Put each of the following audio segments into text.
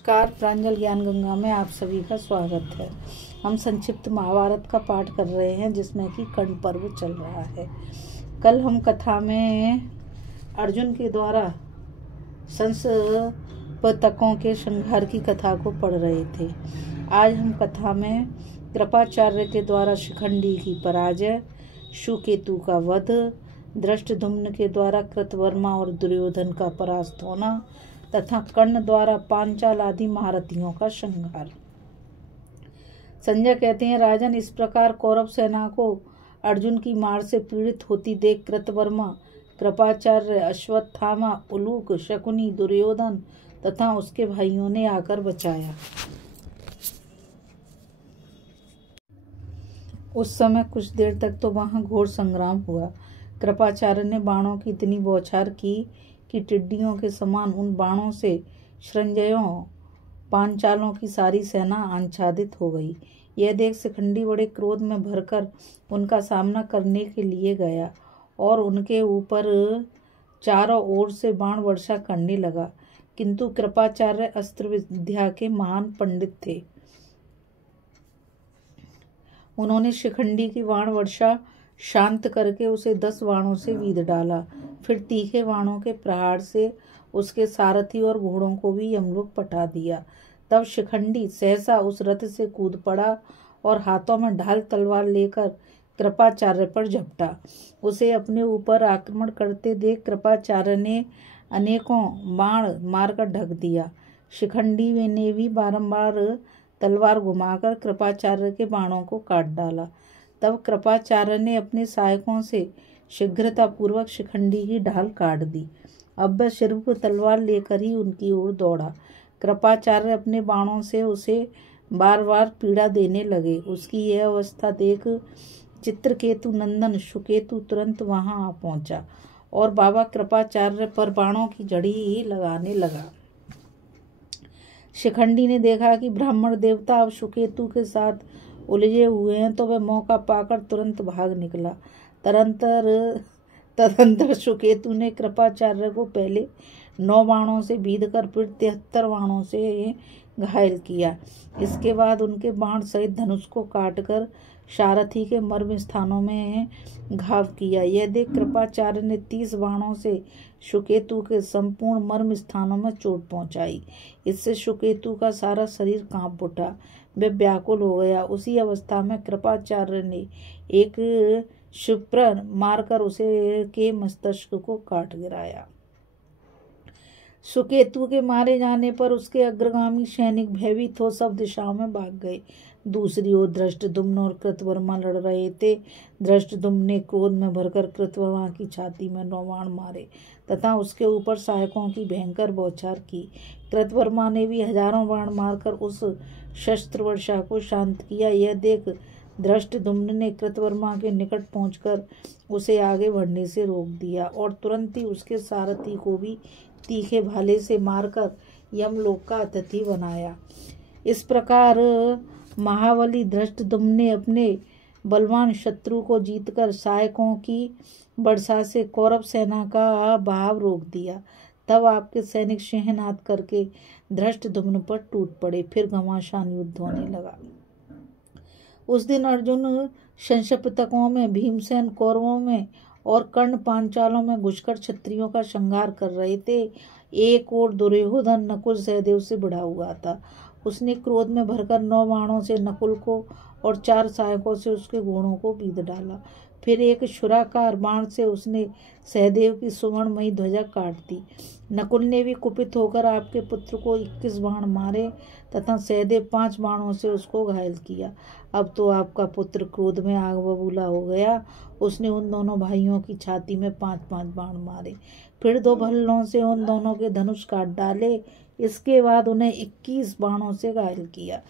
नमस्कार। प्रांजल ज्ञान गंगा में आप सभी का स्वागत है। हम संक्षिप्त महाभारत का पाठ कर रहे हैं जिसमें कि कर्ण पर्व चल रहा है। कल हम कथा में अर्जुन के द्वारा संसपतकों के संहार की कथा को पढ़ रहे थे। आज हम कथा में कृपाचार्य के द्वारा शिखंडी की पराजय, सुकेतु का वध, धृष्टद्युम्न के द्वारा कृतवर्मा और दुर्योधन का परास्त होना तथा कर्ण द्वारा पांचाल आदि महारथियों का संहार। संजय कहते हैं, राजन, इस प्रकार कौरव सेना को अर्जुन की मार से पीड़ित होती देख कृतवर्मा, कृपाचार्य, अश्वत्थामा, उलूक, शकुनी, दुर्योधन तथा उसके भाइयों ने आकर बचाया। उस समय कुछ देर तक तो वहां घोर संग्राम हुआ। कृपाचार्य ने बाणों की इतनी बौछार की कि टिड्डियों के समान उन बाणों से श्रंजयों पांचालों की सारी सेना आच्छादित हो गई। यह देख शिखंडी बड़े क्रोध में भरकर उनका सामना करने के लिए गया और उनके ऊपर चारों ओर से बाण वर्षा करने लगा, किंतु कृपाचार्य अस्त्र विद्या के महान पंडित थे। उन्होंने शिखंडी की बाण वर्षा शांत करके उसे 10 बाणों से वीध डाला। फिर तीखे बाणों के प्रहार से उसके सारथी और घोड़ों को भी यमलोक पटा दिया। तब शिखंडी सहसा उस रथ से कूद पड़ा और हाथों में ढाल तलवार लेकर कृपाचार्य पर झपटा। उसे अपने ऊपर आक्रमण करते देख कृपाचार्य ने अनेकों बाण मारकर ढक दिया। शिखंडी ने भी बारंबार तलवार घुमाकर कृपाचार्य के बाणों को काट डाला। तब कृपाचार्य ने अपने सहायकों से शीघ्रतापूर्वक शिखंडी की ढाल काट दी। अब वह सिर्फ तलवार लेकर ही उनकी ओर दौड़ा। कृपाचार्य अपने बाणों से उसे बार बार पीड़ा देने लगे। उसकी यह अवस्था देख चित्रकेतु नंदन सुकेतु तुरंत वहां आ पहुंचा और बाबा कृपाचार्य पर बाणों की झड़ी ही लगाने लगा। शिखंडी ने देखा कि ब्राह्मण देवता अब सुकेतु के साथ उलझे हुए हैं, तो वह मौका पाकर तुरंत भाग निकला। तदंतर सुकेतु ने कृपाचार्य को पहले 9 बाणों से बीध कर फिर 73 बाणों से घायल किया। इसके बाद उनके बाण सहित धनुष को काटकर सारथी के मर्म स्थानों में घाव किया। यह देख कृपाचार्य ने 30 बाणों से सुकेतु के संपूर्ण मर्म स्थानों में चोट पहुंचाई। इससे सुकेतु का सारा शरीर कांप उठा, वह व्याकुल हो गया। उसी अवस्था में कृपाचार्य ने एक क्षिप्र मारकर उसे के मस्तिष्क को काट गिराया। सुकेतु के मारे जाने पर उसके अग्रगामी सैनिक भयभीत हो सब दिशाओं में भाग गए। दूसरी ओर धृष्टद्युम्न और कृतवर्मा लड़ रहे थे। धृष्टद्युम्न ने क्रोध में भरकर कृतवर्मा की छाती में 9 बाण मारे तथा उसके ऊपर सहायकों की भयंकर बौछार की। कृतवर्मा ने भी हजारों बाण मारकर उस शस्त्र वर्षा को शांत किया। यह देख धृष्टद्युम्न ने कृतवर्मा के निकट पहुंचकर उसे आगे बढ़ने से रोक दिया और तुरंत ही उसके सारथी को भी तीखे भाले से मारकर यमलोक का अतिथि बनाया। इस प्रकार महाबली धृष्टद्युम्न ने अपने बलवान शत्रु को जीतकर सहायकों की वर्षा से कौरव सेना का बहाव रोक दिया। तब आपके सैनिक सिंहनाद करके धृष्टद्युम्न पर टूट पड़े। फिर घमासान युद्ध होने लगा। उस दिन अर्जुन संशपतकों में, भीमसेन कौरवों में और कर्ण पांचालों में घुसकर क्षत्रियों का संहार कर रहे थे। एक और दुर्योधन नकुल सहदेव से भिड़ा हुआ था। उसने क्रोध में भरकर 9 बाणों से नकुल को और 4 सहायकों से उसके घोड़ों को बीध डाला। फिर एक छुराकार बाण से उसने सहदेव की सुवर्णमयी ध्वजा काट दी। नकुल ने भी कुपित होकर आपके पुत्र को 21 बाण मारे तथा सहदेव 5 बाणों से उसको घायल किया। अब तो आपका पुत्र क्रोध में आग बबूला हो गया। उसने उन दोनों भाइयों की छाती में 5-5 बाण मारे। फिर 2 भल्लों से उन दोनों के धनुष काट डाले। इसके बाद उन्हें 21 बाणों से घायल किया।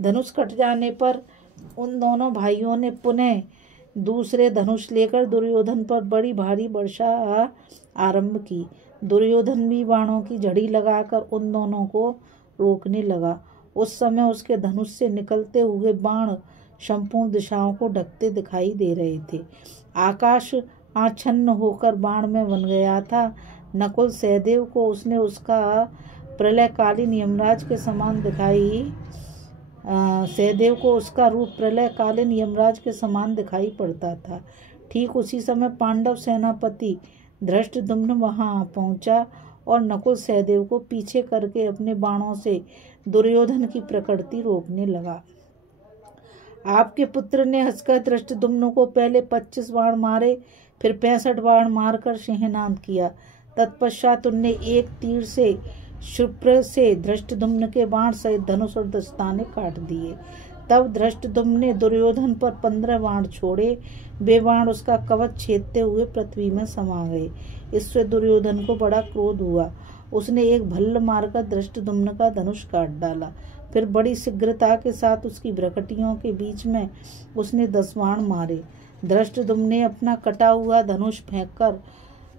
धनुष कट जाने पर उन दोनों भाइयों ने पुनः दूसरे धनुष लेकर दुर्योधन पर बड़ी भारी वर्षा आरंभ की। दुर्योधन भी बाणों की झड़ी लगाकर उन दोनों को रोकने लगा। उस समय उसके धनुष से निकलते हुए बाण संपूर्ण दिशाओं को ढकते दिखाई दे रहे थे। आकाश आच्छन्न होकर बाण में बन गया था। नकुल सहदेव को उसने उसका प्रलयकालीन यमराज के समान दिखाई सहदेव को उसका रूप प्रलयकालीन यमराज के समान दिखाई पड़ता था। ठीक उसी समय पांडव सेनापति धृष्टद्युम्न वहां पहुंचा और नकुल सहदेव को पीछे करके अपने बाणों से दुर्योधन की प्रकृति रोकने लगा। आपके पुत्र ने हंसकर धृष्टद्युम्न को पहले 25 बाण मारे, फिर 65 बाण मारकर सिंहनाद किया। तत्पश्चात उनने एक तीर से शुभ्र से धृष्टद्युम्न के बाण सहित धनुष और दस्ताने काट दिए। तब धृष्टद्युम्न ने दुर्योधन पर 15 बाण छोड़े। वे बाण उसका कवच छेदते हुए पृथ्वी में समा गए। इससे दुर्योधन को बड़ा क्रोध हुआ। उसने एक भल्ल मारकर धृष्टद्युम्न का धनुष काट डाला। फिर बड़ी शीघ्रता के साथ उसकी भ्रकटियों के बीच में उसने 10 बाण मारे। धृष्टद्युम्न ने अपना कटा हुआ धनुष फेंककर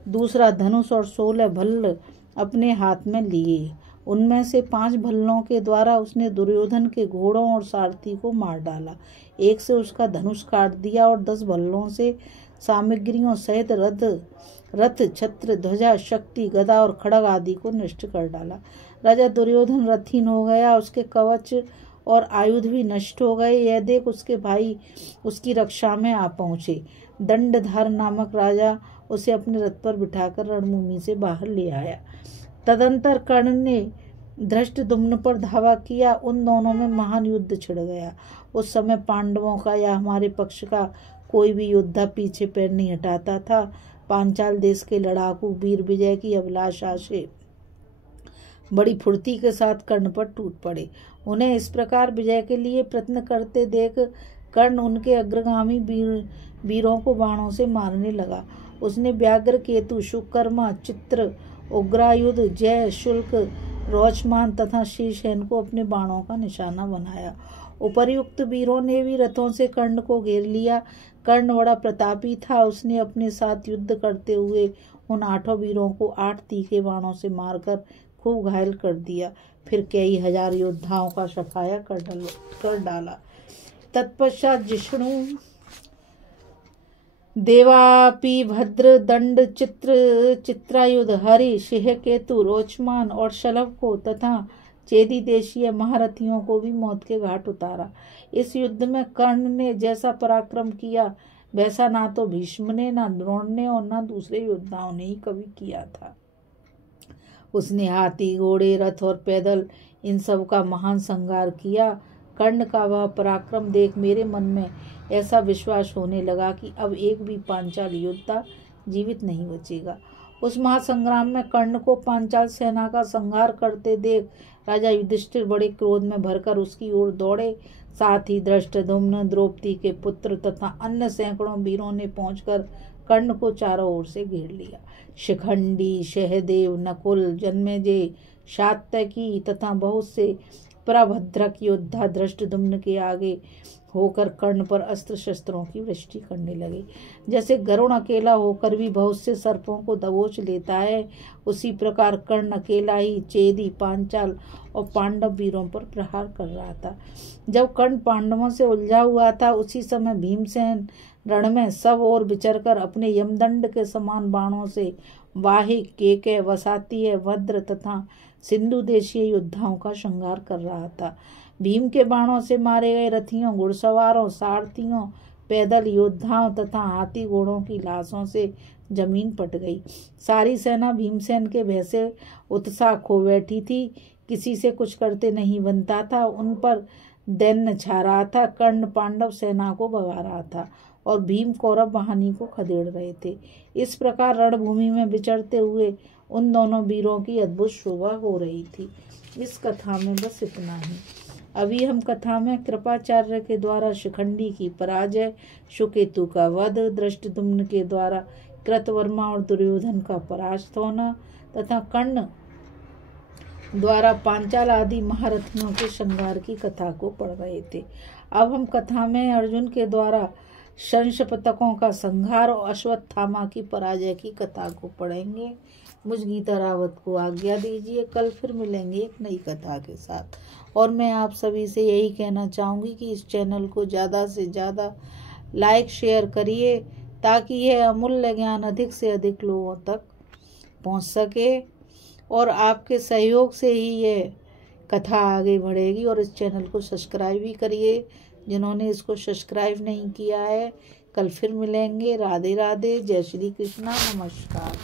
दूसरा धनुष और 16 भल्ल अपने हाथ में लिए। उनमें से 5 भल्लों के द्वारा उसने दुर्योधन के घोड़ों और सारथी को मार डाला। एक से उसका धनुष काट दिया और 10 भल्लों से सामग्रियों सहित रथ छत्र ध्वजा शक्ति गदा और खड़ग आदि को नष्ट कर डाला। राजा दुर्योधन रथहीन हो गया। उसके कवच और आयुध भी नष्ट हो गए। यह देख उसके भाई उसकी रक्षा में आ पहुंचे। दंडधार नामक राजा उसे अपने रथ पर बिठाकर रणभूमि से बाहर ले आया। तदंतर कर्ण ने धृष्टद्युम्न पर धावा किया। उन दोनों में महान युद्ध छिड़ गया। उस समय पांडवों का या हमारे पक्ष का कोई भी योद्धा पीछे पैर नहीं हटाता था। पांचाल देश के लड़ाकू वीर विजय की अभिलाषा से बड़ी फुर्ती के साथ कर्ण पर टूट पड़े। उन्हें इस प्रकार विजय के लिए प्रयत्न करते देख कर्ण उनके अग्रगामी वीरों को बाणों से मारने लगा। उसने व्याघ्र केतु शुकर्मा चित्र उग्रायुध जय शुल्क रोचमान तथा शीर्षसेन को अपने बाणों का निशाना बनाया। उपर्युक्त वीरों ने भी रथों से कर्ण को घेर लिया। कर्ण बड़ा प्रतापी था। उसने अपने साथ युद्ध करते हुए उन 8 वीरों को 8 तीखे बाणों से मारकर खूब घायल कर दिया। फिर कई हजार योद्धाओं का सफाया कर डाला। तत्पश्चात जिष्णु देवापि भद्र दंड चित्रायुध हरि सिंह केतु रोचमान और शलभ को तथा चेदी देशीय महारथियों को भी मौत के घाट उतारा। इस युद्ध में कर्ण ने जैसा पराक्रम किया वैसा ना तो भीष्म ने, ना द्रोण ने और ना दूसरे योद्धाओं ने ही कभी किया था। उसने हाथी घोड़े रथ और पैदल इन सब का महान संहार किया। कर्ण का वह पराक्रम देख मेरे मन में ऐसा विश्वास होने लगा कि अब एक भी पांचाल योद्धा जीवित नहीं बचेगा। उस महासंग्राम में कर्ण को पांचाल सेना का संहार करते देख राजा युधिष्ठिर बड़े क्रोध में भरकर उसकी ओर दौड़े। साथ ही धृष्टद्युम्न द्रौपदी के पुत्र तथा अन्य सैकड़ों वीरों ने पहुंचकर कर्ण को चारों ओर से घेर लिया। शिखंडी सहदेव नकुल जन्मेजय सात्यकी तथा बहुत से प्रभद्रक योद्धा धृष्टद्युम्न के आगे होकर कर्ण पर अस्त्र शस्त्रों की वृष्टि करने लगे। जैसे गरुड़ अकेला होकर भी बहुत से सर्पों को दबोच लेता है, उसी प्रकार कर्ण अकेला ही चेदी पांचाल और पांडव वीरों पर प्रहार कर रहा था। जब कर्ण पांडवों से उलझा हुआ था उसी समय भीमसेन रण में सब ओर विचरकर अपने यमदंड के समान बाणों से वाहिक केकय वसातीय भद्र तथा सिंधु देशीय योद्धाओं का संहार कर रहा था। भीम के बाणों से मारे गए रथियों घुड़सवारों सारथियों पैदल योद्धाओं तथा हाथी घोड़ों की लाशों से जमीन पट गई। सारी सेना भीमसेन के भय से उत्साह खो बैठी थी। किसी से कुछ करते नहीं बनता था। उन पर दैन्य छा रहा था। कर्ण पांडव सेना को भगा रहा था और भीम कौरव वाहिनी को खदेड़ रहे थे। इस प्रकार रणभूमि में विचरते हुए उन दोनों वीरों की अद्भुत शोभा हो रही थी। इस कथा में बस इतना ही। अभी हम कथा में कृपाचार्य के द्वारा शिखंडी की पराजय, सुकेतु का वध, धृष्टद्युम्न के द्वारा कृतवर्मा और दुर्योधन का परास्त होना तथा कर्ण द्वारा पांचाल आदि महारथियों के संहार की कथा को पढ़ रहे थे। अब हम कथा में अर्जुन के द्वारा शंशपतकों का संहार और अश्वत्थामा की पराजय की कथा को पढ़ेंगे। मुझ गीता रावत को आज्ञा दीजिए। कल फिर मिलेंगे एक नई कथा के साथ। और मैं आप सभी से यही कहना चाहूँगी कि इस चैनल को ज़्यादा से ज़्यादा लाइक शेयर करिए ताकि यह अमूल्य ज्ञान अधिक से अधिक लोगों तक पहुँच सके और आपके सहयोग से ही ये कथा आगे बढ़ेगी। और इस चैनल को सब्सक्राइब भी करिए जिन्होंने इसको सब्सक्राइब नहीं किया है। कल फिर मिलेंगे। राधे राधे। जय श्री कृष्णा। नमस्कार।